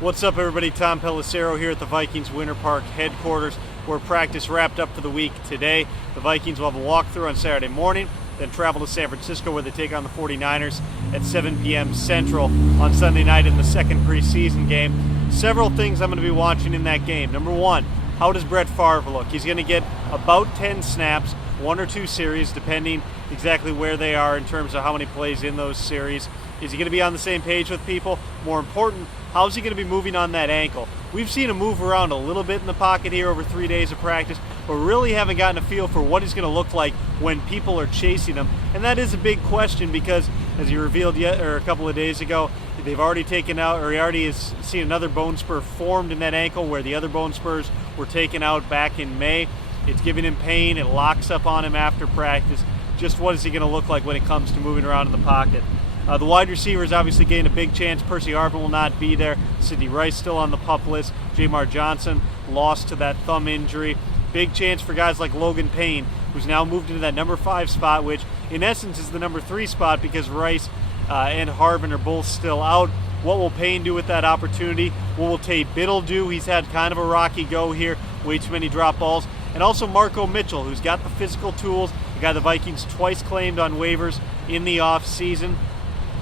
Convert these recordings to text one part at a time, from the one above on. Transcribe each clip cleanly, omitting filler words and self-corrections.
What's up, everybody? Tom Pelissero here at the Vikings Winter Park headquarters, where practice wrapped up for the week today. The Vikings will have a walkthrough on Saturday morning, then travel to San Francisco where they take on the 49ers at 7 p.m. Central on Sunday night in the second preseason game. Several things I'm going to be watching in that game. Number one, how does Brett Favre look? He's going to get about 10 snaps, 1 or 2 series, depending exactly where they are in terms of how many plays in those series. Is he going to be on the same page with people? More important, how's he going to be moving on that ankle? We've seen him move around a little bit in the pocket here over 3 days of practice, but really haven't gotten a feel for what he's going to look like when people are chasing him. And that is a big question because, as he revealed a couple of days ago, they've already taken out, or he already has seen another bone spur formed in that ankle where the other bone spurs were taken out back in May. It's giving him pain. It locks up on him after practice. Just what is he going to look like when it comes to moving around in the pocket? The wide receivers obviously gained a big chance. Percy Harvin will not be there. Sidney Rice still on the PUP list. Jamar Johnson lost to that thumb injury. Big chance for guys like Logan Payne, who's now moved into that number 5 spot, which in essence is the number 3 spot because Rice and Harvin are both still out. What will Payne do with that opportunity? What will Tate Biddle do? He's had kind of a rocky go here. Way too many drop balls. And also Marco Mitchell, who's got the physical tools. The guy the Vikings twice claimed on waivers in the offseason.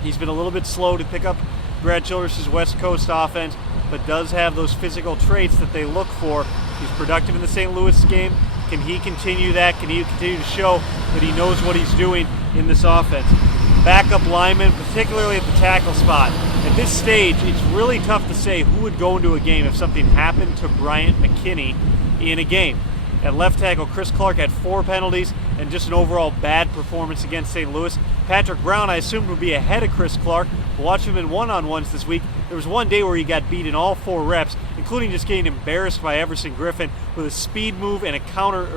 He's been a little bit slow to pick up Brad Childress' West Coast offense, but does have those physical traits that they look for. He's productive in the St. Louis game. Can he continue that? Can he continue to show that he knows what he's doing in this offense? Backup linemen, particularly at the tackle spot. At this stage, it's really tough to say who would go into a game if something happened to Bryant McKinnie in a game. At left tackle, Chris Clark had 4 penalties and just an overall bad performance against St. Louis. Patrick Brown, I assumed, would be ahead of Chris Clark. Watch him in one-on-ones this week. There was one day where he got beat in all 4 reps, including just getting embarrassed by Everson Griffin with a speed move and a counter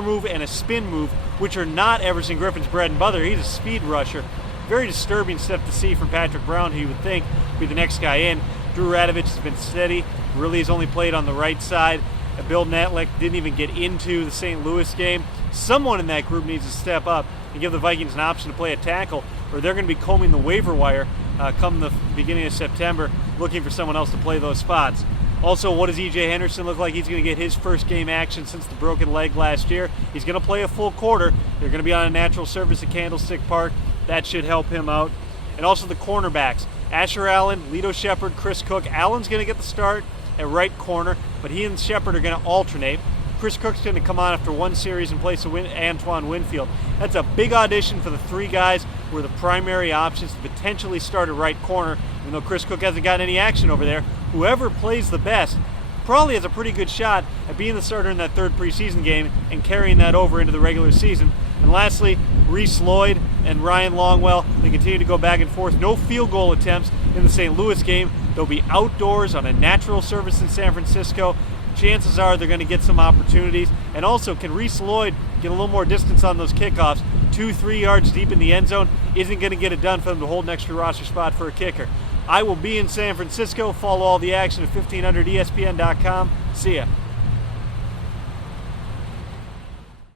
move and a spin move, which are not Everson Griffin's bread and butter. He's a speed rusher. Very disturbing stuff to see from Patrick Brown, who you would think would be the next guy in. Drew Radovich has been steady. Really has only played on the right side. Bill Natlick didn't even get into the St. Louis game. Someone in that group needs to step up and give the Vikings an option to play a tackle, or they're going to be combing the waiver wire come the beginning of September, looking for someone else to play those spots. Also, what does E.J. Henderson look like? He's going to get his first game action since the broken leg last year. He's going to play a full quarter. They're going to be on a natural surface at Candlestick Park. That should help him out. And also the cornerbacks. Asher Allen, Lito Shepherd, Chris Cook. Allen's going to get the start at right corner, but he and Shepherd are going to alternate. Chris Cook's going to come on after 1 series in place of Antoine Winfield. That's a big audition for the 3 guys who are the primary options to potentially start at right corner, even though Chris Cook hasn't gotten any action over there. Whoever plays the best probably has a pretty good shot at being the starter in that 3rd preseason game and carrying that over into the regular season. And lastly, Reese Lloyd and Ryan Longwell, they continue to go back and forth. No field goal attempts in the St. Louis game. They'll be outdoors on a natural surface in San Francisco. Chances are they're going to get some opportunities. And also, can Reese Lloyd get a little more distance on those kickoffs? 2-3 yards deep in the end zone isn't going to get it done for them to hold an extra roster spot for a kicker. I will be in San Francisco. Follow all the action at 1500ESPN.com. See ya.